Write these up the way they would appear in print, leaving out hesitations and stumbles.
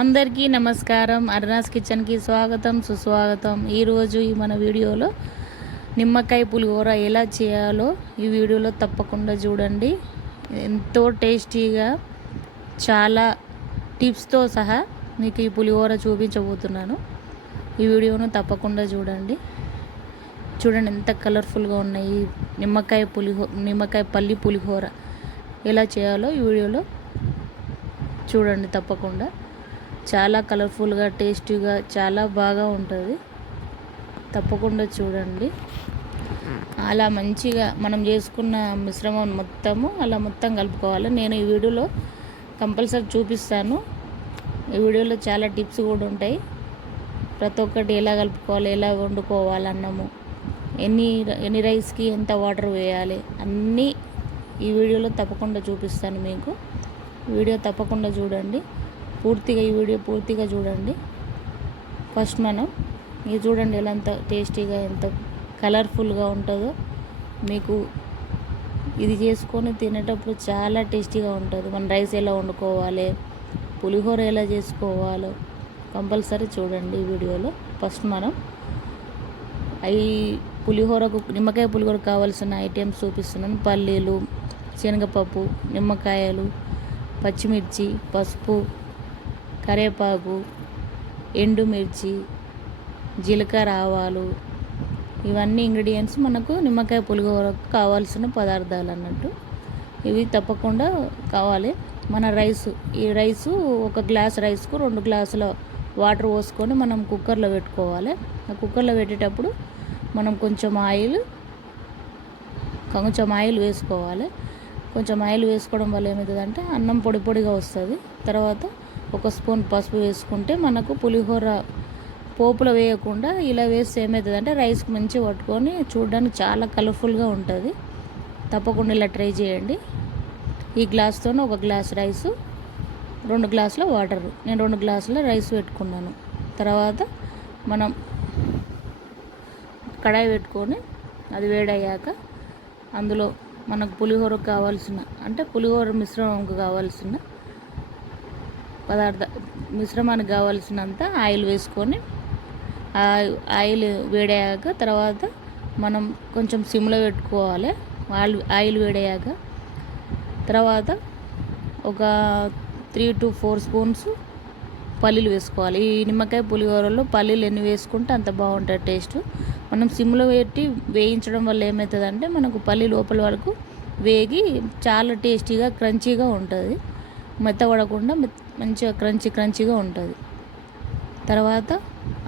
అందరికీ నమస్కారం. అరుణాస్ కిచెన్కి స్వాగతం, సుస్వాగతం. ఈరోజు మన వీడియోలో నిమ్మకాయ పులిహోర ఎలా చేయాలో ఈ వీడియోలో తప్పకుండా చూడండి. ఎంతో టేస్టీగా చాలా టిప్స్తో సహా మీకు ఈ పులిహోర చూపించబోతున్నాను. ఈ వీడియోను తప్పకుండా చూడండి. ఎంత కలర్ఫుల్గా ఉన్నాయి నిమ్మకాయ పల్లి పులిహోర ఎలా చేయాలో ఈ వీడియోలో చూడండి తప్పకుండా. చాలా కలర్ఫుల్గా టేస్టీగా చాలా బాగా ఉంటుంది. తప్పకుండా చూడండి. అలా మంచిగా మనం చేసుకున్న మిశ్రమం మొత్తం కలుపుకోవాలి. నేను ఈ వీడియోలో కంపల్సరీ చూపిస్తాను. ఈ వీడియోలో చాలా టిప్స్ కూడా ఉంటాయి. ప్రతి ఒక్కటి ఎలా కలుపుకోవాలి, ఎలా వండుకోవాలి, అన్నము ఎన్ని రైస్కి ఎంత వాటర్ వేయాలి అన్నీ ఈ వీడియోలో తప్పకుండా చూపిస్తాను మీకు. వీడియో తప్పకుండా చూడండి. ఈ వీడియో పూర్తిగా చూడండి. ఫస్ట్ మనం ఇది చూడండి ఎలా ఎంత టేస్టీగా ఎంత కలర్ఫుల్గా ఉంటుందో. మీకు ఇది చేసుకొని తినేటప్పుడు చాలా టేస్టీగా ఉంటుంది. మన రైస్ ఎలా వండుకోవాలి, పులిహోర ఎలా చేసుకోవాలో కంపల్సరీ చూడండి ఈ వీడియోలో. ఫస్ట్ మనం నిమ్మకాయ పులిహోరకు కావాల్సిన ఐటమ్స్ చూపిస్తున్నాను. పల్లీలు, శనగపప్పు, నిమ్మకాయలు, పచ్చిమిర్చి, పసుపు, కరివేపాకు, ఎండుమిర్చి, జీలకర్ర, ఆవాలు, ఇవన్నీ ఇంగ్రీడియంట్స్ మనకు నిమ్మకాయ పులిహోరకు కావాల్సిన పదార్థాలు అన్నట్టు. ఇవి తప్పకుండా కావాలి. మన ఈ రైసు ఒక గ్లాస్ రైస్కు 2 గ్లాసుల వాటర్ పోసుకొని మనం కుక్కర్లో పెట్టుకోవాలి. ఆ కుక్కర్లో పెట్టేటప్పుడు మనం కొంచెం ఆయిల్ వేసుకోవాలి. కొంచెం ఆయిల్ వేసుకోవడం వల్ల ఏమవుతుందంటే అన్నం పొడిగా వస్తుంది. తర్వాత 1 స్పూన్ పసుపు వేసుకుంటే మనకు పులిహోర పోపులో వేయకుండా ఇలా వేస్తే ఏమవుతుందంటే రైస్కి మంచిగా పట్టుకొని చూడడానికి చాలా కలర్ఫుల్గా ఉంటుంది. తప్పకుండా ఇలా ట్రై చేయండి. ఈ గ్లాస్తో 1 గ్లాస్ రైసు, 2 గ్లాసుల వాటర్. నేను 2 గ్లాసుల రైస్ పెట్టుకున్నాను. తర్వాత మనం కడాయి పెట్టుకొని అది వేడయ్యాక అందులో మనకు పులిహోరకు కావాల్సిన పులిహోర మిశ్రమంకు కావాల్సిన మిశ్రమానికి కావాల్సినంత ఆయిల్ వేసుకొని ఆయిల్ వేడయ్యాక తర్వాత మనం కొంచెం సిమ్లో పెట్టుకోవాలి. ఆయిల్ వేడయ్యాక తర్వాత ఒక 3 to 4 స్పూన్స్ పల్లీలు వేసుకోవాలి. ఈ నిమ్మకాయ పులిహోరలో పల్లీలు ఎన్ని వేసుకుంటే అంత బాగుంటుంది టేస్ట్. మనం సిమ్లో పెట్టి వేయించడం వల్ల ఏమవుతుందంటే మనకు పల్లి లోపల వరకు వేగి చాలా టేస్టీగా క్రంచీగా ఉంటుంది. మెత్తపడకుండా మంచిగా క్రంచీగా ఉంటుంది. తర్వాత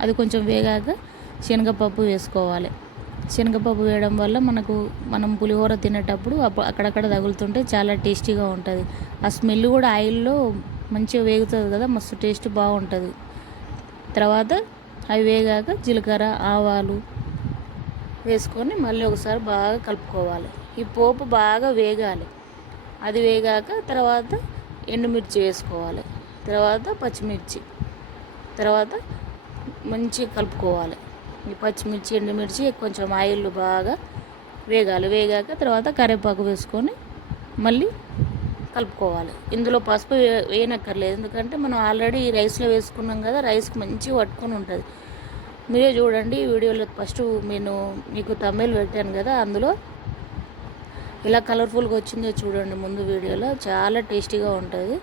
అది కొంచెం వేగాక శనగపప్పు వేసుకోవాలి. శనగపప్పు వేయడం వల్ల మనం పులిహోర తినేటప్పుడు అక్కడక్కడ తగులుతుంటే చాలా టేస్టీగా ఉంటుంది. ఆ స్మెల్ కూడా ఆయిల్లో మంచిగా వేగుతుంది కదా, మస్తు టేస్ట్ బాగుంటుంది. తర్వాత అవి వేగాక జీలకర్ర, ఆవాలు వేసుకొని మళ్ళీ ఒకసారి బాగా కలుపుకోవాలి. ఈ పోపు బాగా వేగాలి. అది వేగాక తర్వాత ఎండుమిర్చి వేసుకోవాలి. తర్వాత పచ్చిమిర్చి, తర్వాత మంచిగా కలుపుకోవాలి. ఈ పచ్చిమిర్చి, ఎండుమిర్చి కొంచెం ఆయిల్ బాగా వేగాలి. వేగాక తర్వాత కరివేపాకు వేసుకొని మళ్ళీ కలుపుకోవాలి. ఇందులో పసుపు వేయనక్కర్లేదు, ఎందుకంటే మనం ఆల్రెడీ ఈ రైస్లో వేసుకున్నాం కదా, రైస్కి మంచిగా పట్టుకొని ఉంటుంది. మీరే చూడండి ఈ వీడియోలో. ఫస్ట్ మీకు తమిళ్ పెట్టాను కదా, అందులో ఇలా కలర్ఫుల్గా వచ్చిందో చూడండి. ముందు వీడియోలో చాలా టేస్టీగా ఉంటుంది,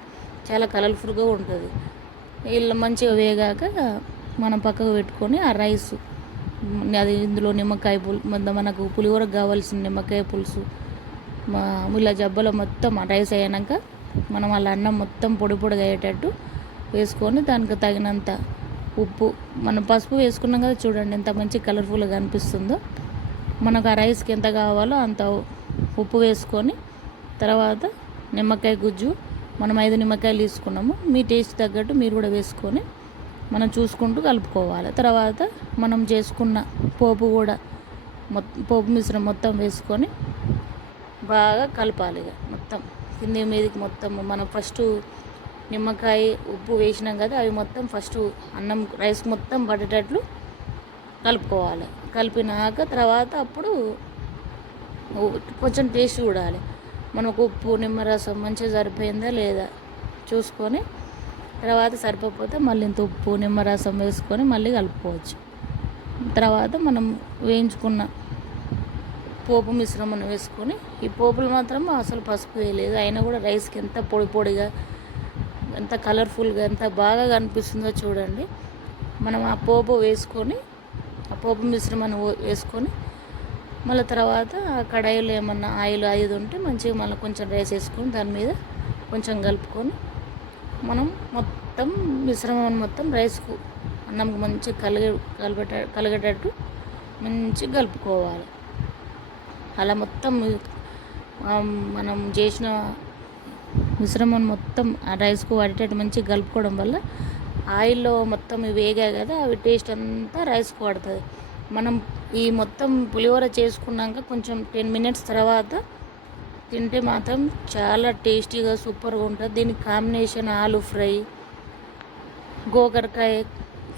చాలా కలర్ఫుల్గా ఉంటుంది. ఇలా మంచిగా వేగాక మనం పక్కకు పెట్టుకొని ఆ రైస్ అది ఇందులో మనకు పులిహోరకు కావాల్సిన నిమ్మకాయ పులుసు ఇలా జబ్బలో మొత్తం రైస్ అయ్యాక మనం అలా అన్నం మొత్తం పొడిగా అయ్యేటట్టు వేసుకొని దానికి తగినంత ఉప్పు, మనం పసుపు వేసుకున్నాం కదా, చూడండి ఎంత మంచి కలర్ఫుల్గా కనిపిస్తుందో. మనకు ఆ రైస్కి ఎంత కావాలో అంత ఉప్పు వేసుకొని తర్వాత నిమ్మకాయ గుజ్జు మనం 5 నిమ్మకాయలు తీసుకున్నాము. మీ టేస్ట్ తగ్గట్టు మీరు కూడా వేసుకొని మనం చూసుకుంటూ కలుపుకోవాలి. తర్వాత మనం చేసుకున్న పోపు మిశ్రమం మొత్తం వేసుకొని బాగా కలపాలి. మొత్తం కింది మీదకి మొత్తం మనం ఫస్ట్ నిమ్మకాయ ఉప్పు వేసినాం కదా, అవి మొత్తం ఫస్ట్ అన్నం రైస్ మొత్తం పడేటట్లు కలుపుకోవాలి. కలిపినాక తర్వాత అప్పుడు కొంచెం టేస్ట్ చూడాలి. మనకు ఉప్పు, నిమ్మరసం మంచిగా సరిపోయిందా లేదా చూసుకొని తర్వాత సరిపోతే మళ్ళీ ఇంత ఉప్పు నిమ్మరసం వేసుకొని మళ్ళీ కలుపుకోవచ్చు. తర్వాత మనం వేయించుకున్న పోపు మిశ్రమం వేసుకొని, ఈ పోపులు మాత్రం అసలు పసుపు వేయలేదు, అయినా కూడా రైస్కి ఎంత పొడి పొడిగా ఎంత కలర్ఫుల్గా ఎంత బాగా కనిపిస్తుందో చూడండి. మనం ఆ పోపు వేసుకొని ఆ పోపు మిశ్రమాన్ని వేసుకొని మళ్ళీ తర్వాత ఆ కడాయిలో ఏమన్నా ఆయిల్ అది ఉంటే మంచిగా మళ్ళీ కొంచెం రైస్ వేసుకొని దాని మీద కొంచెం కలుపుకొని మనం మొత్తం మిశ్రమం మొత్తం రైస్కు అన్నంకి మంచిగా కలిగేటట్టు మంచిగా కలుపుకోవాలి. అలా మొత్తం మనం చేసిన మిశ్రమం మొత్తం ఆ రైస్కు పడేటట్టు మంచిగా కలుపుకోవడం వల్ల ఆయిల్లో మొత్తం ఇవి వేగాయి కదా, అవి టేస్ట్ అంతా రైస్కు పడుతుంది. మనం ఈ మొత్తం పులిహోర చేసుకున్నాక కొంచెం 10 మినిట్స్ తర్వాత తింటే మాత్రం చాలా టేస్టీగా సూపర్గా ఉంటుంది. దీనికి కాంబినేషన్ ఆలు ఫ్రై, గోకరకాయ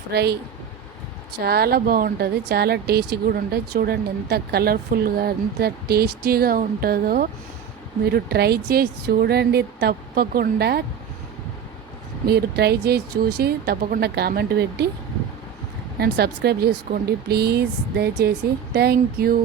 ఫ్రై చాలా బాగుంటుంది, చాలా టేస్టీ కూడా ఉంటుంది. చూడండి ఎంత కలర్ఫుల్గా ఎంత టేస్టీగా ఉంటుందో. మీరు ట్రై చేసి చూడండి తప్పకుండా. మీరు ట్రై చేసి చూసి తప్పకుండా కామెంట్ పెట్టి నన్ను సబ్స్క్రైబ్ చేసుకోండి ప్లీజ్, దయచేసి. Thank you.